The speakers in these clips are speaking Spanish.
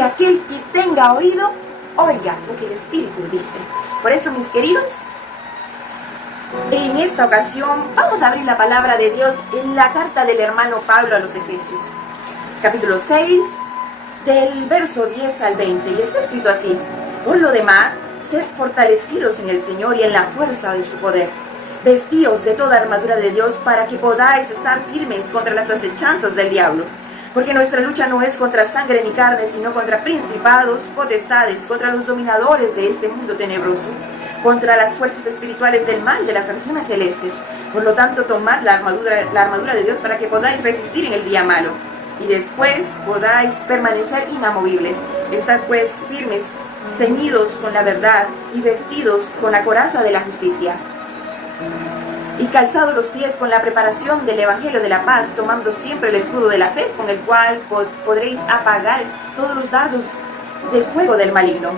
y aquel que tenga oído, oiga lo que el Espíritu dice. Por eso, mis queridos, en esta ocasión vamos a abrir la palabra de Dios en la carta del hermano Pablo a los Efesios, capítulo 6, del verso 10 al 20, y está escrito así: por lo demás, sed fortalecidos en el Señor y en la fuerza de su poder. Vestíos de toda armadura de Dios para que podáis estar firmes contra las acechanzas del diablo. Porque nuestra lucha no es contra sangre ni carne, sino contra principados, potestades, contra los dominadores de este mundo tenebroso, contra las fuerzas espirituales del mal de las regiones celestes. Por lo tanto, tomad la armadura de Dios para que podáis resistir en el día malo, y después podáis permanecer inamovibles. Estad pues firmes, ceñidos con la verdad y vestidos con la coraza de la justicia, y calzados los pies con la preparación del Evangelio de la paz, tomando siempre el escudo de la fe, con el cual podréis apagar todos los dardos del fuego del maligno.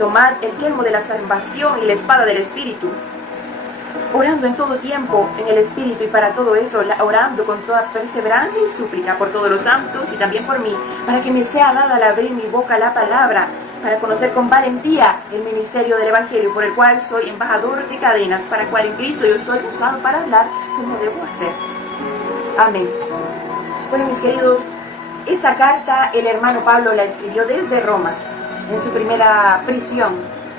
Tomad el yelmo de la salvación y la espada del Espíritu, orando en todo tiempo en el Espíritu, y para todo esto orando con toda perseverancia y súplica por todos los santos y también por mí, para que me sea dada al abrir mi boca la palabra, para conocer con valentía el ministerio del Evangelio, por el cual soy embajador de cadenas, para el cual en Cristo yo soy usado para hablar como debo hacer. Amén. Bueno, mis queridos, esta carta el hermano Pablo la escribió desde Roma, en su primera prisión,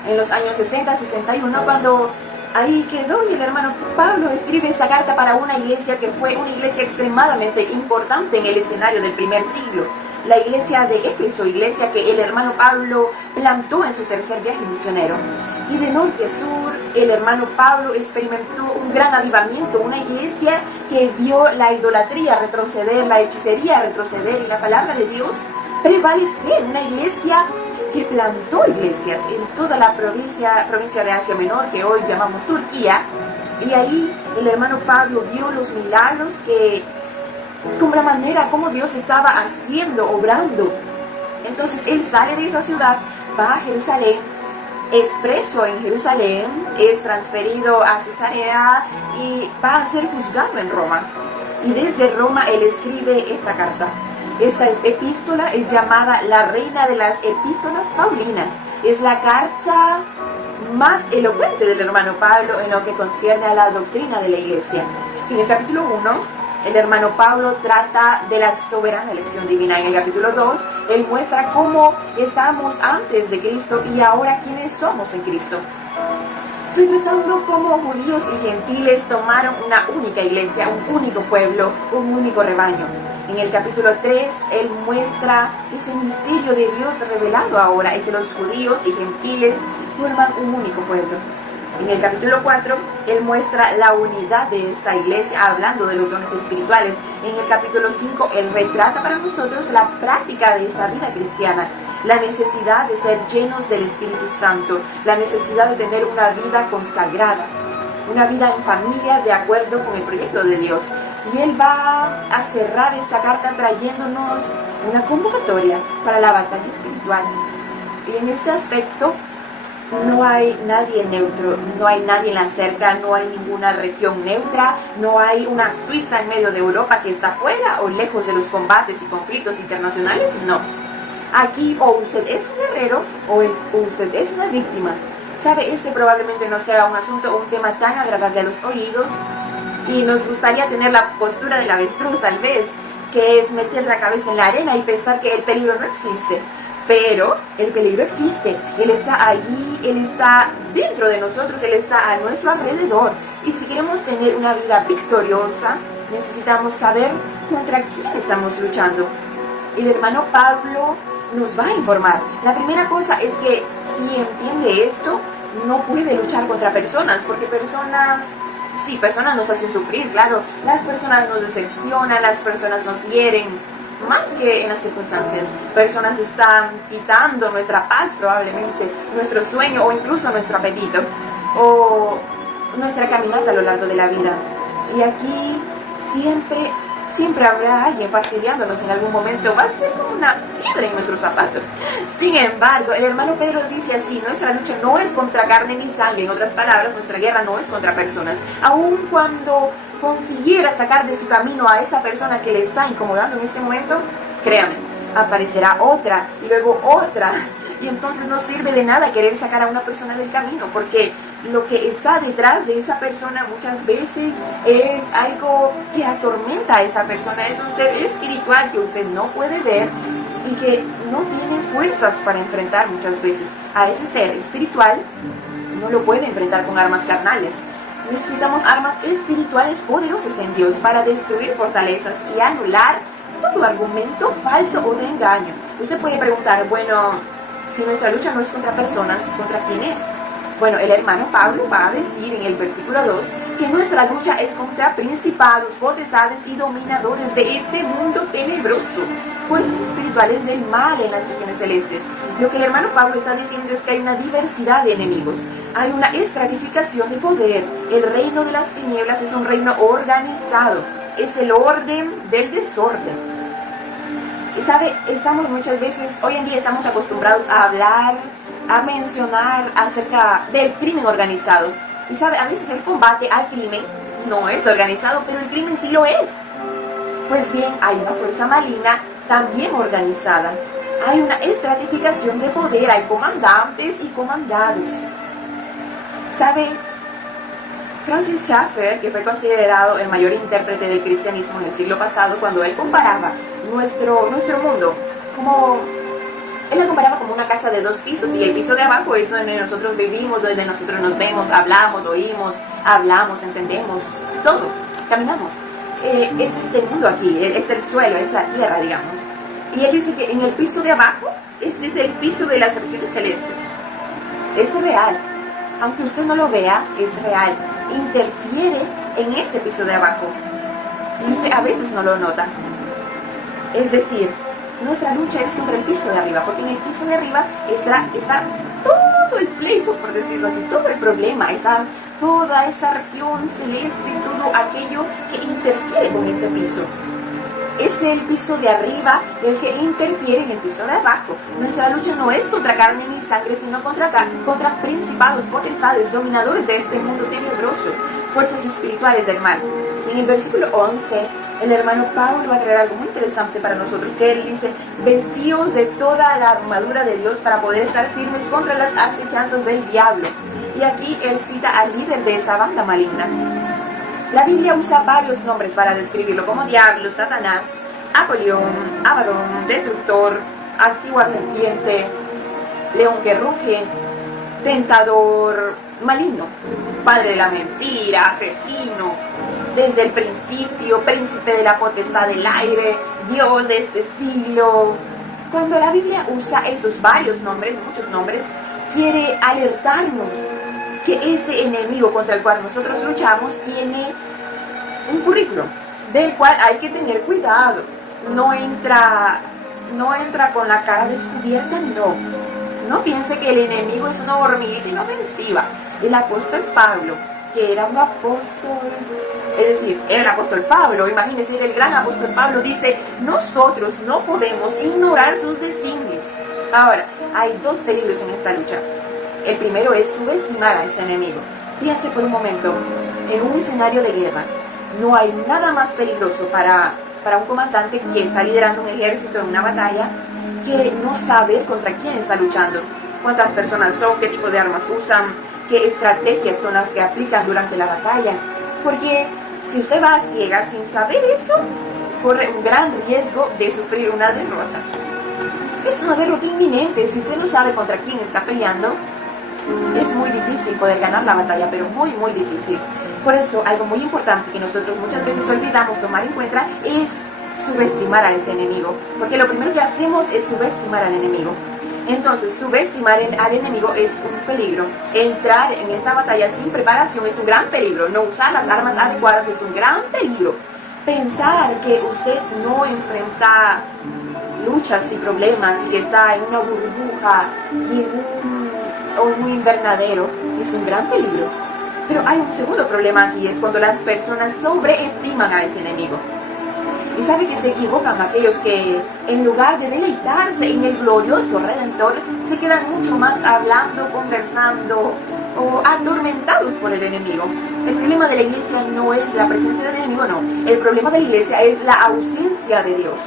en los años 60-61, cuando ahí quedó, y el hermano Pablo escribe esta carta para una iglesia que fue una iglesia extremadamente importante en el escenario del primer siglo. La iglesia de Éfeso, iglesia que el hermano Pablo plantó en su tercer viaje misionero. Y de norte a sur, el hermano Pablo experimentó un gran avivamiento, una iglesia que vio la idolatría retroceder, la hechicería retroceder y la palabra de Dios prevalecer. Una iglesia que plantó iglesias en toda la provincia de Asia Menor, que hoy llamamos Turquía. Y ahí el hermano Pablo vio los milagros como la manera como Dios estaba haciendo, obrando. Entonces él sale de esa ciudad, va a Jerusalén, es preso en Jerusalén, es transferido a Cesarea y va a ser juzgado en Roma. Y desde Roma él escribe esta carta. Esta epístola es llamada la reina de las epístolas paulinas. Es la carta más elocuente del hermano Pablo en lo que concierne a la doctrina de la iglesia. En el capítulo 1, el hermano Pablo trata de la soberana elección divina. En el capítulo 2, él muestra cómo estábamos antes de Cristo y ahora quiénes somos en Cristo. Retratando cómo judíos y gentiles tomaron una única iglesia, un único pueblo, un único rebaño. En el capítulo 3, él muestra ese misterio de Dios revelado ahora, en que los judíos y gentiles forman un único pueblo. En el capítulo 4, él muestra la unidad de esta iglesia, hablando de los dones espirituales. En el capítulo 5, él retrata para nosotros la práctica de esa vida cristiana, la necesidad de ser llenos del Espíritu Santo, la necesidad de tener una vida consagrada, una vida en familia de acuerdo con el proyecto de Dios. Y él va a cerrar esta carta trayéndonos una convocatoria para la batalla espiritual. Y en este aspecto no hay nadie neutro, no hay nadie en la cerca, no hay ninguna región neutra, no hay una Suiza en medio de Europa que está fuera o lejos de los combates y conflictos internacionales, no. Aquí o usted es un guerrero o usted es una víctima. Sabe, este probablemente no sea un asunto o un tema tan agradable a los oídos, y nos gustaría tener la postura del avestruz tal vez, que es meter la cabeza en la arena y pensar que el peligro no existe. Pero el peligro existe, él está allí, él está dentro de nosotros, él está a nuestro alrededor. Y si queremos tener una vida victoriosa, necesitamos saber contra quién estamos luchando. El hermano Pablo nos va a informar. La primera cosa es que si entiende esto, no puede luchar contra personas, porque personas nos hacen sufrir, claro. Las personas nos decepcionan, las personas nos hieren, más que en las circunstancias. Personas están quitando nuestra paz probablemente, nuestro sueño o incluso nuestro apetito o nuestra caminata a lo largo de la vida. Y aquí siempre habrá alguien fastidiándonos en algún momento. Va a ser como una piedra en nuestros zapatos. Sin embargo, el hermano Pedro dice así: nuestra lucha no es contra carne ni sangre. En otras palabras, nuestra guerra no es contra personas. Aun cuando consiguiera sacar de su camino a esa persona que le está incomodando en este momento, créame, aparecerá otra y luego otra. Y entonces no sirve de nada querer sacar a una persona del camino, porque lo que está detrás de esa persona muchas veces es algo que atormenta a esa persona. Es un ser espiritual que usted no puede ver y que no tiene fuerzas para enfrentar muchas veces a ese ser espiritual. No lo puede enfrentar con armas carnales. Necesitamos armas espirituales poderosas en Dios para destruir fortalezas y anular todo argumento falso o de engaño. Usted puede preguntar, bueno, si nuestra lucha no es contra personas, ¿contra quién es? Bueno, el hermano Pablo va a decir en el versículo 2 que nuestra lucha es contra principados, potestades y dominadores de este mundo tenebroso, fuerzas espirituales del mal en las regiones celestes. Lo que el hermano Pablo está diciendo es que hay una diversidad de enemigos, hay una estratificación de poder. El reino de las tinieblas es un reino organizado, es el orden del desorden. Y sabe, estamos muchas veces, hoy en día estamos acostumbrados a hablar, a mencionar acerca del crimen organizado. Y sabe, a veces el combate al crimen no es organizado, pero el crimen sí lo es. Pues bien, hay una fuerza maligna también organizada. Hay una estratificación de poder, hay comandantes y comandados. ¿Sabe? Francis Schaeffer, que fue considerado el mayor intérprete del cristianismo en el siglo pasado, cuando él comparaba nuestro mundo como... Él la comparaba como una casa de 2 pisos, y el piso de abajo es donde nosotros vivimos, donde nosotros nos vemos, hablamos, oímos, entendemos, todo, caminamos. Es este mundo aquí, es el suelo, es la tierra, digamos. Y él dice que en el piso de abajo, este es el piso de las regiones celestes. Es real, aunque usted no lo vea, es real. Interfiere en este piso de abajo y usted a veces no lo nota. Es decir, nuestra lucha es contra el piso de arriba, porque en el piso de arriba está todo el pleito, por decirlo así, todo el problema, está toda esa región celeste, todo aquello que interfiere con este piso. Es el piso de arriba el que interfiere en el piso de abajo. Nuestra lucha no es contra carne ni sangre, sino contra principados, potestades, dominadores de este mundo tenebroso, fuerzas espirituales del mal. En el versículo 11, el hermano Pablo va a traer algo muy interesante para nosotros, que él dice: vestíos de toda la armadura de Dios para poder estar firmes contra las acechanzas del diablo. Y aquí él cita al líder de esa banda maligna. La Biblia usa varios nombres para describirlo, como diablo, Satanás, Apolión, Abadón, destructor, antigua serpiente, león que ruge, tentador, maligno, padre de la mentira, asesino, desde el principio, príncipe de la potestad del aire, Dios de este siglo. Cuando la Biblia usa esos varios nombres, muchos nombres, quiere alertarnos que ese enemigo contra el cual nosotros luchamos tiene un currículo del cual hay que tener cuidado. No entra con la cara descubierta, no piense que el enemigo es una hormiguita inofensiva. El apóstol Pablo, que era un apóstol, es decir, era el apóstol Pablo, imagínense, el gran apóstol Pablo dice: nosotros no podemos ignorar sus designios. Ahora, hay 2 peligros en esta lucha. El primero es subestimar a ese enemigo. Piense por un momento, en un escenario de guerra, no hay nada más peligroso para un comandante que está liderando un ejército en una batalla que no saber contra quién está luchando, cuántas personas son, qué tipo de armas usan, qué estrategias son las que aplican durante la batalla. Porque si usted va a ciegas sin saber eso, corre un gran riesgo de sufrir una derrota. Es una derrota inminente. Si usted no sabe contra quién está peleando, es muy difícil poder ganar la batalla, pero muy, muy difícil. Por eso, algo muy importante que nosotros muchas veces olvidamos tomar en cuenta es subestimar a ese enemigo. Porque lo primero que hacemos es subestimar al enemigo. Entonces, subestimar al enemigo es un peligro. Entrar en esta batalla sin preparación es un gran peligro. No usar las armas adecuadas es un gran peligro. Pensar que usted no enfrenta luchas y problemas y que está en una burbuja y en un invernadero es un gran peligro. Pero hay un segundo problema aquí, es cuando las personas sobreestiman a ese enemigo. Y sabe que se equivocan aquellos que, en lugar de deleitarse en el glorioso Redentor, se quedan mucho más hablando, conversando o atormentados por el enemigo. El problema de la iglesia no es la presencia del enemigo, no. El problema de la iglesia es la ausencia de Dios.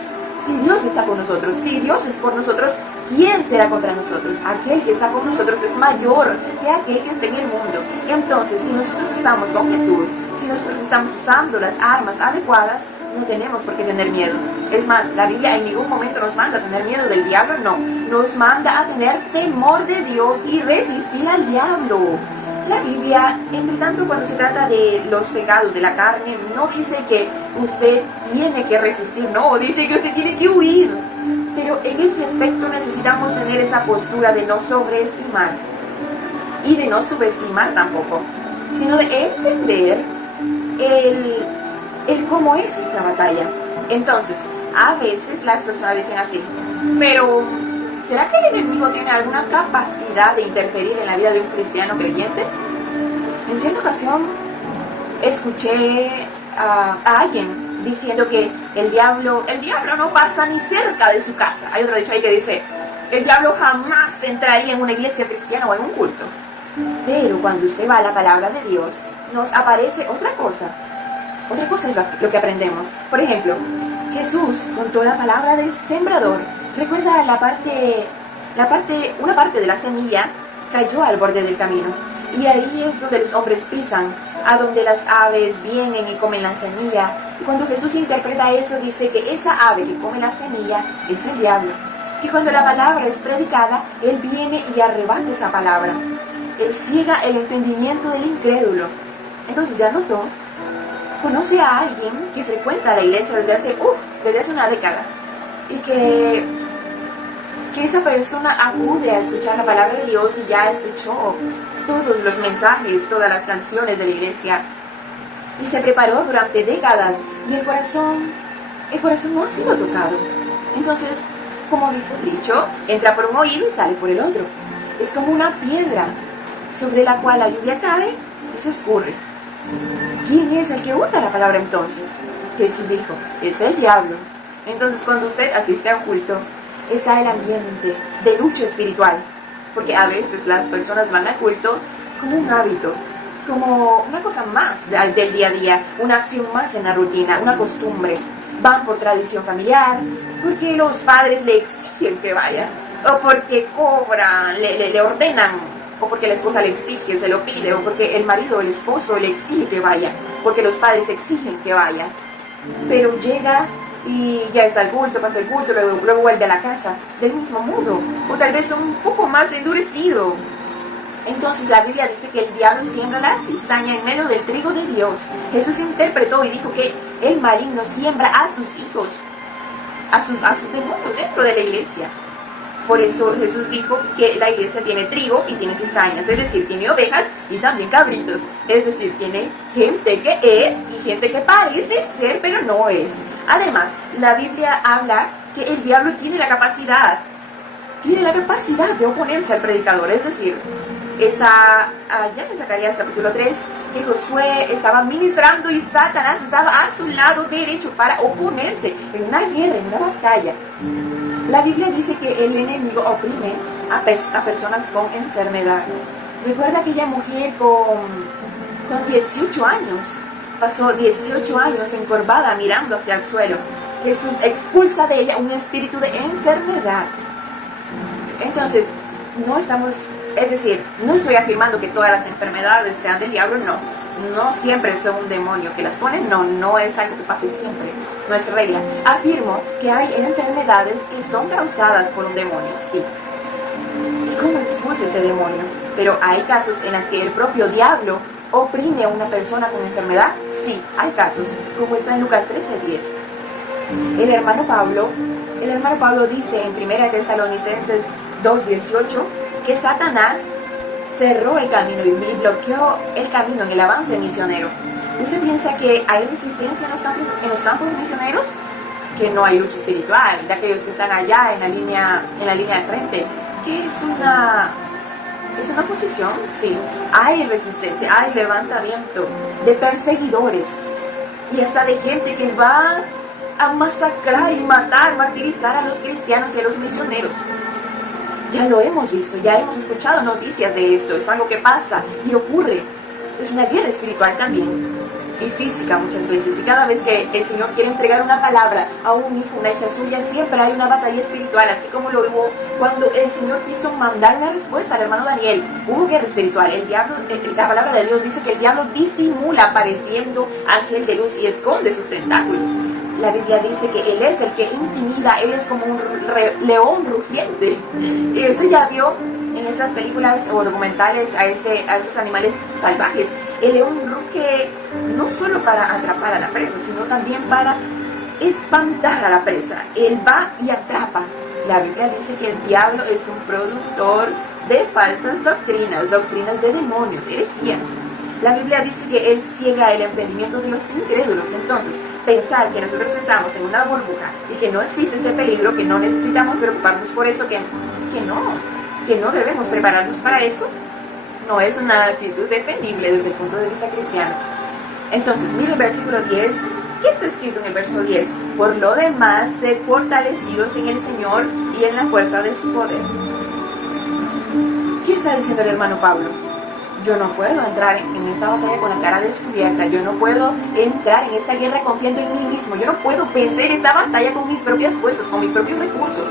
Si Dios está con nosotros, si Dios es por nosotros, ¿quién será contra nosotros? Aquel que está con nosotros es mayor que aquel que está en el mundo. Entonces, si nosotros estamos con Jesús, si nosotros estamos usando las armas adecuadas, no tenemos por qué tener miedo. Es más, la Biblia en ningún momento nos manda a tener miedo del diablo, no. Nos manda a tener temor de Dios y resistir al diablo. La Biblia, entre tanto, cuando se trata de los pecados de la carne, no dice que usted tiene que resistir, no, dice que usted tiene que huir. Pero en este aspecto necesitamos tener esa postura de no sobreestimar y de no subestimar tampoco, sino de entender el cómo es esta batalla. Entonces, a veces las personas dicen así, pero ¿será que el enemigo tiene alguna capacidad de interferir en la vida de un cristiano creyente? En cierta ocasión escuché a alguien diciendo que el diablo no pasa ni cerca de su casa. Hay otro dicho ahí que dice, el diablo jamás entraría en una iglesia cristiana o en un culto. Pero cuando usted va a la palabra de Dios, nos aparece otra cosa. Otra cosa es lo que aprendemos. Por ejemplo, Jesús contó la palabra del sembrador. Recuerda una parte de la semilla cayó al borde del camino. Y ahí es donde los hombres pisan, a donde las aves vienen y comen la semilla. Y cuando Jesús interpreta eso, dice que esa ave que come la semilla es el diablo. Y cuando la palabra es predicada, Él viene y arrebata esa palabra. Él ciega el entendimiento del incrédulo. Entonces, ¿ya notó? Conoce a alguien que frecuenta la iglesia desde hace una década. Y que esa persona acude a escuchar la palabra de Dios y ya escuchó todos los mensajes, todas las canciones de la iglesia y se preparó durante décadas y el corazón no ha sido tocado. Entonces, como dice el dicho, entra por un oído y sale por el otro. Es como una piedra sobre la cual la lluvia cae y se escurre. ¿Quién es el que hurta la palabra entonces? Jesús dijo, es el diablo. Entonces, cuando usted asiste a un culto, está el ambiente de lucha espiritual, porque a veces las personas van al culto como un hábito, como una cosa más del día a día, una acción más en la rutina, una costumbre. Van por tradición familiar, porque los padres le exigen que vaya, o porque cobran, le ordenan, o porque la esposa le exige, se lo pide, o porque el marido o el esposo le exige que vaya, porque los padres exigen que vaya. Pero llega y ya está el culto, pasa el culto, luego vuelve a la casa del mismo modo, o tal vez un poco más endurecido. Entonces la Biblia dice que el diablo siembra la cizaña en medio del trigo de Dios. Jesús interpretó y dijo que el maligno siembra a sus hijos, a sus demonios dentro de la iglesia. Por eso Jesús dijo que la iglesia tiene trigo y tiene cizañas, es decir, tiene ovejas y también cabritos. Es decir, tiene gente que es y gente que parece ser, pero no es. Además, la Biblia habla que el diablo tiene la capacidad de oponerse al predicador. Es decir, está allá en Zacarías capítulo 3, que Josué estaba ministrando y Satanás estaba a su lado derecho para oponerse en una guerra, en una batalla. La Biblia dice que el enemigo oprime a personas con enfermedad. Recuerda aquella mujer con 18 años. Pasó 18 años encorvada mirando hacia el suelo. Jesús expulsa de ella un espíritu de enfermedad. Entonces, no estoy afirmando que todas las enfermedades sean del diablo, no siempre son un demonio que las pone, no es algo que pase siempre, no es regla. Afirmo que hay enfermedades que son causadas por un demonio, sí. ¿Y cómo expulsa ese demonio? Pero hay casos en los que el propio diablo oprime a una persona con enfermedad, sí, hay casos, como está en Lucas 13:10. El hermano Pablo dice en 1 Tesalonicenses 2:18 que Satanás cerró el camino y bloqueó el camino en el avance misionero. ¿Usted piensa que hay resistencia en los campos misioneros? Que no hay lucha espiritual de aquellos que están allá en la línea de frente, que es una posición, sí, hay resistencia, hay levantamiento de perseguidores y hasta de gente que va a masacrar y matar, martirizar a los cristianos y a los misioneros. Ya lo hemos visto, ya hemos escuchado noticias de esto, es algo que pasa y ocurre. Es una guerra espiritual también. y física muchas veces. Y cada vez que el Señor quiere entregar una palabra a un hijo, una hija suya, siempre hay una batalla espiritual, así como lo hubo cuando el Señor quiso mandar una respuesta al hermano Daniel. Hubo guerra espiritual. El diablo, la palabra de Dios dice que el diablo disimula pareciendo ángel de luz y esconde sus tentáculos. La Biblia dice que Él es el que intimida, Él es como un león rugiente. Y eso ya vio en esas películas o documentales a esos animales salvajes. El león ruge no solo para atrapar a la presa, sino también para espantar a la presa. Él va y atrapa. La Biblia dice que el diablo es un productor de falsas doctrinas, doctrinas de demonios, herejías. La Biblia dice que Él ciega el entendimiento de los incrédulos. Entonces, pensar que nosotros estamos en una burbuja y que no existe ese peligro, que no necesitamos preocuparnos por eso, que no debemos prepararnos para eso, no es una actitud defendible desde el punto de vista cristiano. Entonces, mire el versículo 10. ¿Qué está escrito en el verso 10? Por lo demás, sed fortalecidos en el Señor y en la fuerza de su poder. ¿Qué está diciendo el hermano Pablo? Yo no puedo entrar en esta batalla con la cara descubierta. Yo no puedo entrar en esta guerra confiando en mí mismo. Yo no puedo vencer esta batalla con mis propias fuerzas, con mis propios recursos.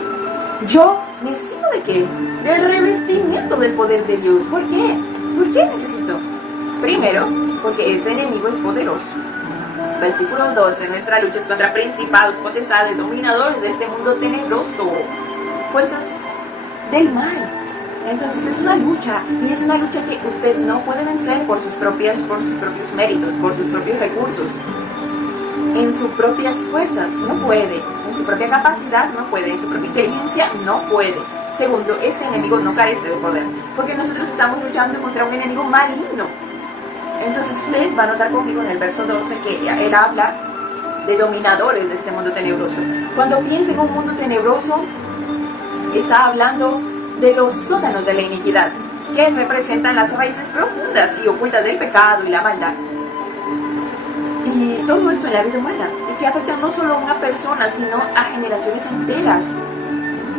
Yo necesito ¿de qué? Del revestimiento del poder de Dios. ¿Por qué? ¿Por qué necesito? Primero, porque ese enemigo es poderoso. Versículo 12. Nuestra lucha es contra principados, potestades, dominadores de este mundo tenebroso. Fuerzas del mal. Entonces es una lucha, y es una lucha que usted no puede vencer por sus propios méritos, por sus propios recursos, en sus propias fuerzas, no puede, en su propia capacidad no puede, en su propia inteligencia no puede. Segundo, ese enemigo no carece de poder, porque nosotros estamos luchando contra un enemigo maligno. Entonces usted va a notar conmigo en el verso 12 que él habla de dominadores de este mundo tenebroso. Cuando piensa en un mundo tenebroso, está hablando de los sótanos de la iniquidad, que representan las raíces profundas y ocultas del pecado y la maldad. Y todo esto en la vida humana, y que afecta no solo a una persona, sino a generaciones enteras,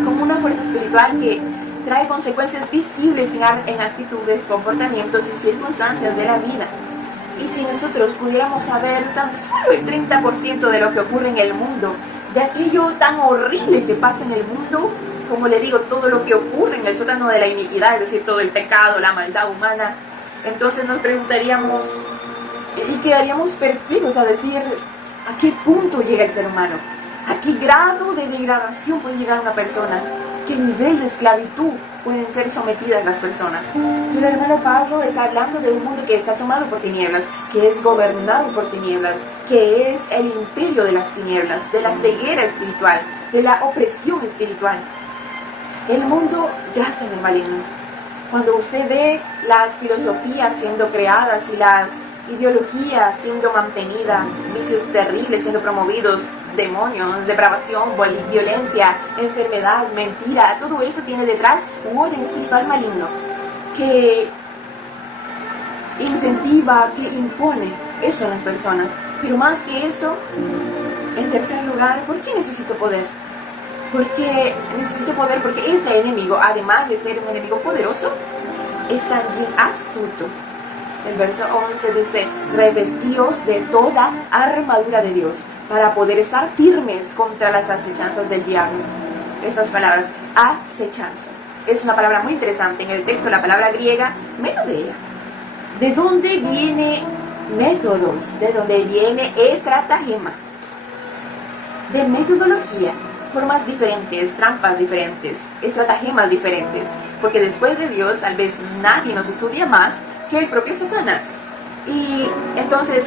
como una fuerza espiritual que trae consecuencias visibles en actitudes, comportamientos y circunstancias de la vida. Y si nosotros pudiéramos saber tan solo el 30% de lo que ocurre en el mundo, de aquello tan horrible que pasa en el mundo, como le digo, todo lo que ocurre en el sótano de la iniquidad, es decir, todo el pecado, la maldad humana, entonces nos preguntaríamos y quedaríamos perplejos a decir, ¿a qué punto llega el ser humano? ¿A qué grado de degradación puede llegar una persona? ¿Qué nivel de esclavitud pueden ser sometidas las personas? Y el hermano Pablo está hablando de un mundo que está tomado por tinieblas, que es gobernado por tinieblas, que es el imperio de las tinieblas, de la ceguera espiritual, de la opresión espiritual. El mundo yace en el maligno. Cuando usted ve las filosofías siendo creadas y las ideologías siendo mantenidas, vicios terribles siendo promovidos, demonios, depravación, violencia, enfermedad, mentira, todo eso tiene detrás un orden espiritual maligno que incentiva, que impone eso en las personas. Pero más que eso, en tercer lugar, ¿por qué necesito poder? Porque necesito poder porque este enemigo, además de ser un enemigo poderoso, es también astuto. El verso 11 dice, revestíos de toda armadura de Dios, para poder estar firmes contra las acechanzas del diablo. Estas palabras, acechanza, es una palabra muy interesante. En el texto, la palabra griega, metodea. ¿De dónde viene métodos? ¿De dónde viene estratagema? De metodología. Formas diferentes, trampas diferentes, estratagemas diferentes, porque después de Dios tal vez nadie nos estudia más que el propio Satanás. Y entonces,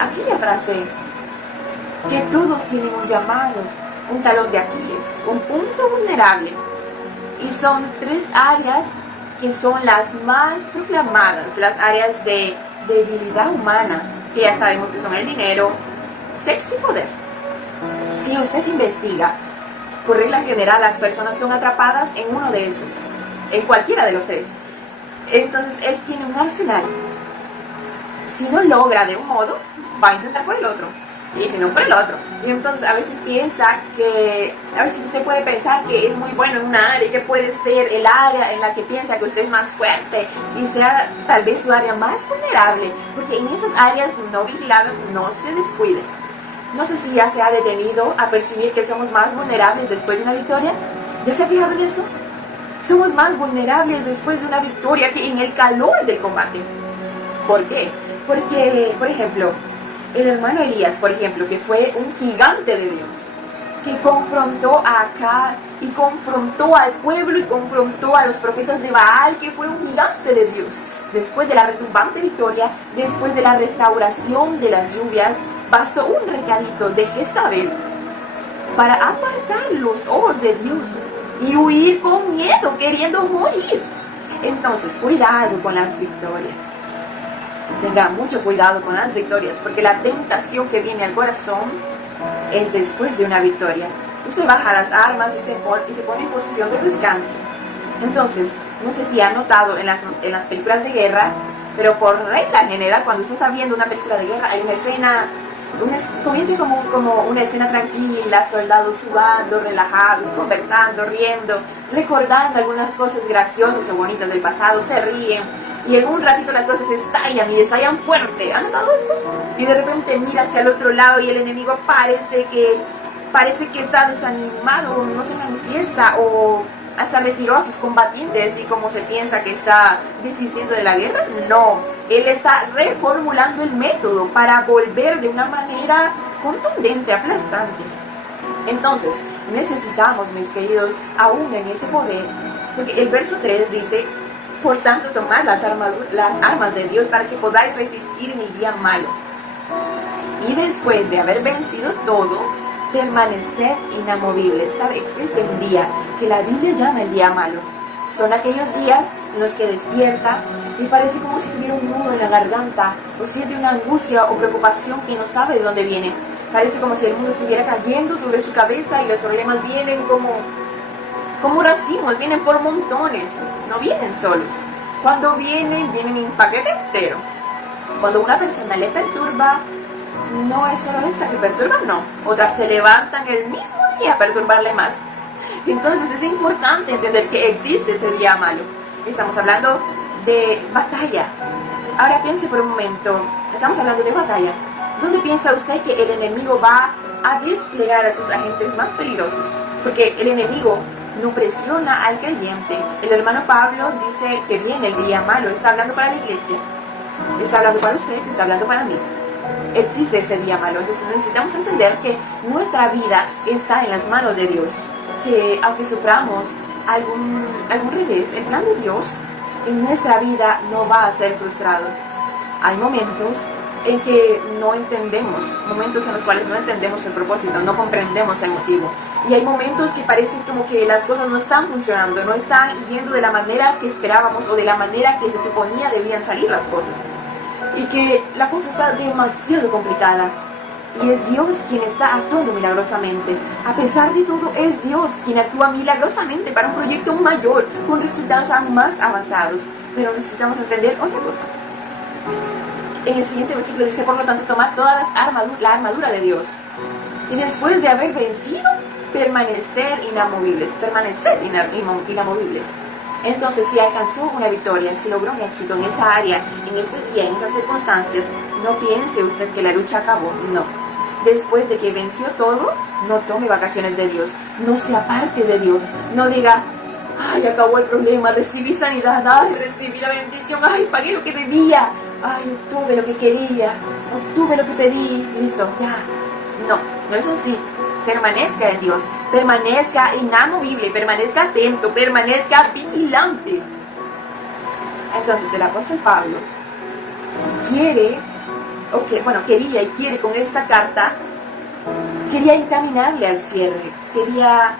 aquella frase, que todos tienen un llamado, un talón de Aquiles, un punto vulnerable, y son tres áreas que son las más proclamadas, las áreas de debilidad humana, que ya sabemos que son el dinero, sexo y poder. Si usted investiga, por regla general, las personas son atrapadas en uno de esos, en cualquiera de los tres. Entonces, él tiene un arsenal. Si no logra de un modo, va a intentar por el otro. y sino por el otro. Y entonces a veces a veces usted puede pensar que es muy bueno en una área, que puede ser el área en la que piensa que usted es más fuerte y sea tal vez su área más vulnerable, porque en esas áreas no vigiladas no se descuide. No sé si ya se ha detenido a percibir que somos más vulnerables después de una victoria. ¿Ya se ha fijado en eso? Somos más vulnerables después de una victoria que en el calor del combate. ¿Por qué? Porque, por ejemplo, el hermano Elías, por ejemplo, que fue un gigante de Dios, que confrontó a Acab y confrontó al pueblo y confrontó a los profetas de Baal, que fue un gigante de Dios. Después de la retumbante victoria, después de la restauración de las lluvias, bastó un recadito de Jezabel para apartar los ojos de Dios y huir con miedo, queriendo morir. Entonces, cuidado con las victorias. Tenga mucho cuidado con las victorias, porque la tentación que viene al corazón es después de una victoria. Usted baja las armas y se pone en posición de descanso. Entonces, no sé si ha notado en las películas de guerra, pero por regla general, cuando usted está viendo una película de guerra, hay una escena, comienza como una escena tranquila, soldados sudando, relajados, conversando, riendo, recordando algunas cosas graciosas o bonitas del pasado, se ríen, y en un ratito las cosas estallan y estallan fuerte. ¿Han notado eso? Y de repente mira hacia el otro lado y el enemigo parece que está desanimado, no se manifiesta, o hasta retiró a sus combatientes, y como se piensa que está desistiendo de la guerra. No, él está reformulando el método para volver de una manera contundente, aplastante. Entonces, necesitamos, mis queridos, aún en ese poder, porque el verso 3 dice: por tanto, tomad las armas de Dios para que podáis resistir en el día malo. Y después de haber vencido todo, permanecer inamovibles. ¿Sabe? Existe un día que la Biblia llama el día malo. Son aquellos días en los que despierta y parece como si tuviera un nudo en la garganta, o siente una angustia o preocupación que no sabe de dónde viene. Parece como si el mundo estuviera cayendo sobre su cabeza y los problemas vienen como racimos, vienen por montones, no vienen solos. Cuando vienen en paquete entero. Cuando una persona le perturba, no es solo esa que perturba, no. Otras se levantan el mismo día a perturbarle más. Entonces es importante entender que existe ese día malo. Estamos hablando de batalla. Ahora piense por un momento, estamos hablando de batalla. ¿Dónde piensa usted que el enemigo va a desplegar a sus agentes más peligrosos? Porque el enemigo no presiona al creyente. El hermano Pablo dice que viene el día malo. Está hablando para la iglesia, está hablando para usted, está hablando para mí. Existe ese día malo. Entonces necesitamos entender que nuestra vida está en las manos de Dios, que aunque suframos algún revés, el plan de Dios en nuestra vida no va a ser frustrado. Hay momentos en que no entendemos, momentos en los cuales no entendemos el propósito, no comprendemos el motivo. Y hay momentos que parecen como que las cosas no están funcionando, no están yendo de la manera que esperábamos o de la manera que se suponía debían salir las cosas. Y que la cosa está demasiado complicada. Y es Dios quien está actuando milagrosamente. A pesar de todo, es Dios quien actúa milagrosamente para un proyecto mayor, con resultados aún más avanzados. Pero necesitamos entender otra cosa. En el siguiente versículo dice: por lo tanto, tomad toda la armadura de Dios. Y después de haber vencido, permanecer inamovibles. Inamovibles. Entonces, si alcanzó una victoria, si logró un éxito en esa área, en este día, en esas circunstancias, no piense usted que la lucha acabó. No. Después de que venció todo, no tome vacaciones de Dios. No se aparte de Dios. No diga: ay, acabó el problema, recibí sanidad, ay, recibí la bendición, ay, pagué lo que debía, ay, obtuve lo que quería, obtuve lo que pedí, listo, ya. No es así. Permanezca en Dios, permanezca inamovible, permanezca atento, permanezca vigilante. Entonces el apóstol Pablo quería y quiere con esta carta, quería encaminarle al cierre, quería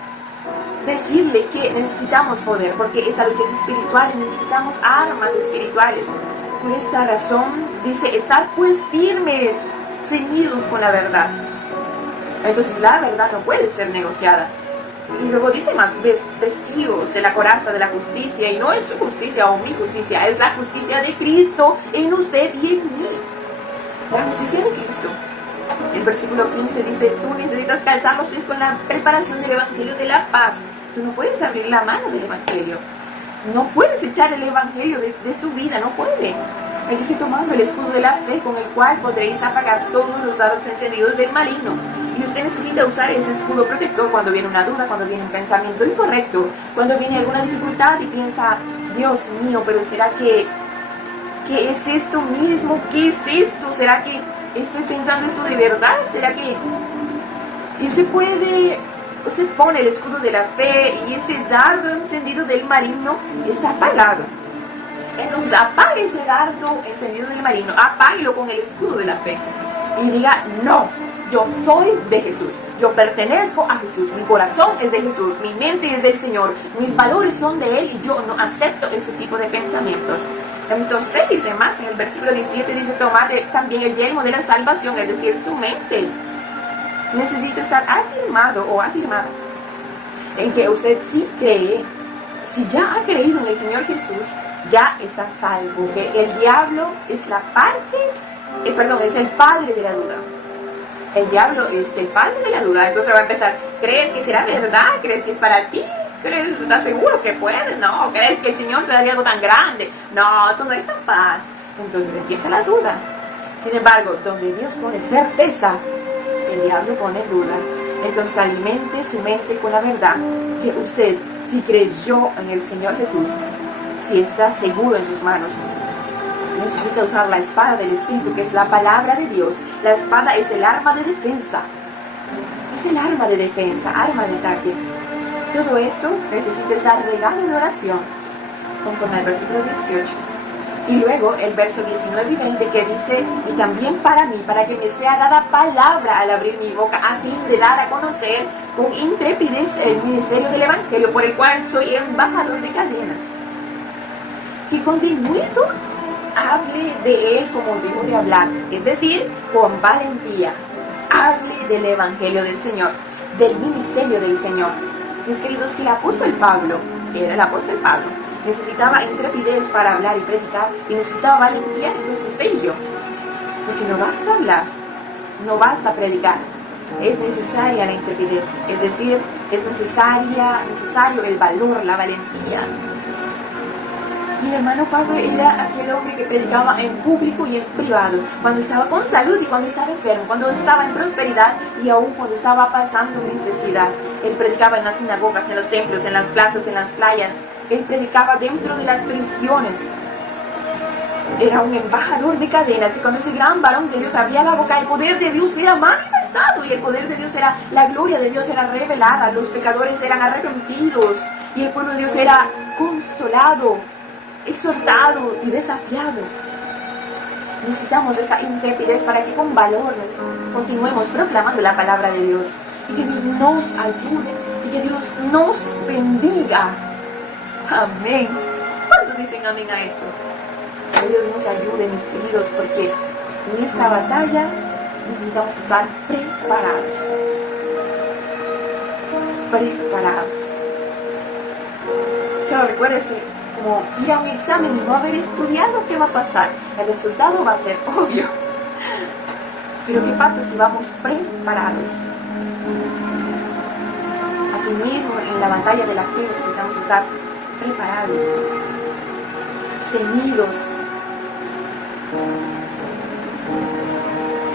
decirle que necesitamos poder, porque esta lucha es espiritual y necesitamos armas espirituales. Por esta razón dice: estar pues firmes, ceñidos con la verdad. Entonces la verdad no puede ser negociada. Y luego dice más: vestidos de la coraza de la justicia. Y no es su justicia o mi justicia, es la justicia de Cristo en usted y en mí. La justicia de Cristo. El versículo 15 dice, tú necesitas calzar los pies con la preparación del Evangelio de la paz. Tú no puedes abrir la mano del Evangelio. No puedes echar el Evangelio de su vida, no puede. Él dice, tomando el escudo de la fe con el cual podréis apagar todos los dardos encendidos del maligno. Y usted necesita usar ese escudo protector cuando viene una duda, cuando viene un pensamiento incorrecto, cuando viene alguna dificultad y piensa, Dios mío, pero ¿será que es esto mismo? ¿Qué es esto? ¿Será que estoy pensando esto de verdad? ¿Será que...? Y usted pone el escudo de la fe y ese dardo encendido del maligno está apagado. Entonces apague ese dardo encendido del maligno, apáguelo con el escudo de la fe y diga, no, yo soy de Jesús, yo pertenezco a Jesús, mi corazón es de Jesús, mi mente es del Señor, mis valores son de Él y yo no acepto ese tipo de pensamientos. Entonces él dice más, en el versículo 17 dice, tomad también el yelmo de la salvación, es decir, su mente. Necesita estar afirmado o afirmada en que usted sí cree, si ya ha creído en el Señor Jesús, ya está salvo, que el diablo es es el padre de la duda. El diablo es el padre de la duda. Entonces va a empezar, ¿crees que será verdad? ¿Crees que es para ti? ¿Crees? ¿Estás seguro que puedes? No. ¿Crees que el Señor te daría algo tan grande? No, tú no eres capaz. Entonces empieza la duda. Sin embargo, donde Dios pone certeza, el diablo pone duda. Entonces alimente su mente con la verdad, que usted, si creyó en el Señor Jesús, si está seguro en sus manos, necesita usar la espada del Espíritu, que es la palabra de Dios. La espada es el arma de defensa. Es el arma de defensa, arma de ataque. Todo eso necesita estar regado de oración, conforme al versículo 18. Y luego el verso 19 y 20 que dice, y también para mí, para que me sea dada palabra al abrir mi boca, a fin de dar a conocer con intrepidez el ministerio del Evangelio, por el cual soy embajador de cadenas. Que con denuedo hable de él como debo de hablar, es decir, con valentía. Hable del Evangelio del Señor, del ministerio del Señor. Mis queridos, si el apóstol Pablo, que era el apóstol Pablo, necesitaba intrepidez para hablar y predicar, y necesitaba valentía, entonces usted y yo. Porque no basta hablar, no basta predicar, es necesaria la intrepidez, es decir, es necesario el valor, la valentía. Y el hermano Pablo era aquel hombre que predicaba en público y en privado, cuando estaba con salud y cuando estaba enfermo, cuando estaba en prosperidad y aún cuando estaba pasando necesidad. Él predicaba en las sinagogas, en los templos, en las plazas, en las playas. Él predicaba dentro de las prisiones. Era un embajador de cadenas, y cuando ese gran varón de Dios abría la boca, el poder de Dios era manifestado, y el poder de Dios era, la gloria de Dios era revelada, los pecadores eran arrepentidos, y el pueblo de Dios era consolado, exhortado y desafiado. Necesitamos esa intrepidez para que con valor continuemos proclamando la palabra de Dios, y que Dios nos ayude, y que Dios nos bendiga. Amén. ¿Cuántos dicen amén a eso? Que Dios nos ayude, mis queridos, porque en esta batalla necesitamos estar preparados. Preparados. Solo recuérdese, como ir a un examen y no haber estudiado, ¿qué va a pasar? El resultado va a ser obvio. Pero ¿qué pasa si vamos preparados? Asimismo, en la batalla de la fe necesitamos estar preparados, ceñidos,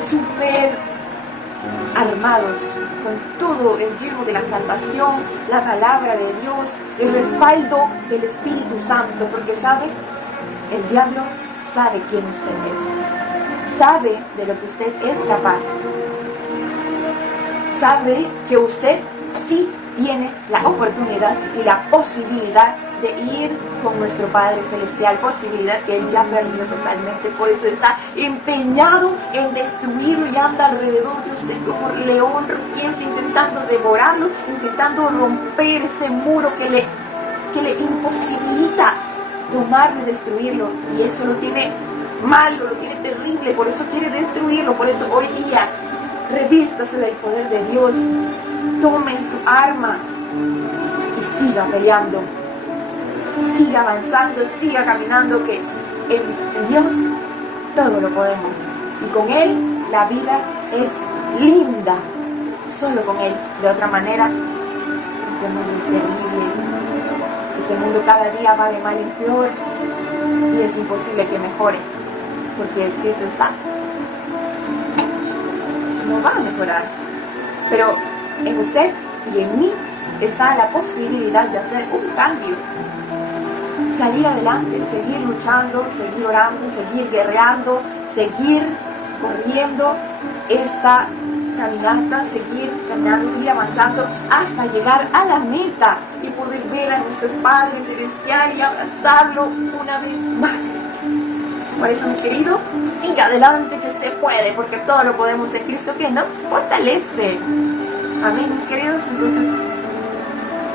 súper armados, con todo el yelmo de la salvación, la palabra de Dios, el respaldo del Espíritu Santo, porque sabe, el diablo sabe quién usted es, sabe de lo que usted es capaz, sabe que usted sí tiene la oportunidad y la posibilidad de ir con nuestro Padre Celestial, posibilidad que Él ya perdió totalmente. Por eso está empeñado en destruirlo y anda alrededor de usted como león rugiente, intentando devorarlo, intentando romper ese muro que le imposibilita tomarlo y destruirlo. Y eso lo tiene malo, lo tiene terrible, por eso quiere destruirlo. Por eso hoy día revístase del poder de Dios, tome su arma y siga peleando, siga avanzando, siga caminando, que en Dios todo lo podemos, y con Él la vida es linda, solo con Él. De otra manera, este mundo es terrible, este mundo cada día va de mal en peor y es imposible que mejore, porque escrito está, no va a mejorar. Pero en usted y en mí está la posibilidad de hacer un cambio, salir adelante, seguir luchando, seguir orando, seguir guerreando, seguir corriendo esta caminata, seguir caminando, seguir avanzando hasta llegar a la meta y poder ver a nuestro Padre Celestial y abrazarlo una vez más. Por eso, mi querido, siga adelante, que usted puede, porque todo lo podemos en Cristo que nos fortalece. Amén, mis queridos. Entonces,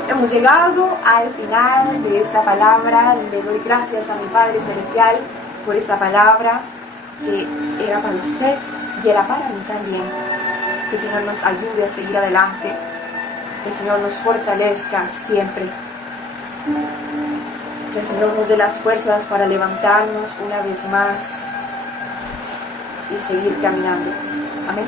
hemos llegado al final de esta palabra. Le doy gracias a mi Padre Celestial por esta palabra que era para usted y era para mí también. Que el Señor nos ayude a seguir adelante, que el Señor nos fortalezca siempre, que el Señor nos dé las fuerzas para levantarnos una vez más y seguir caminando. Amén.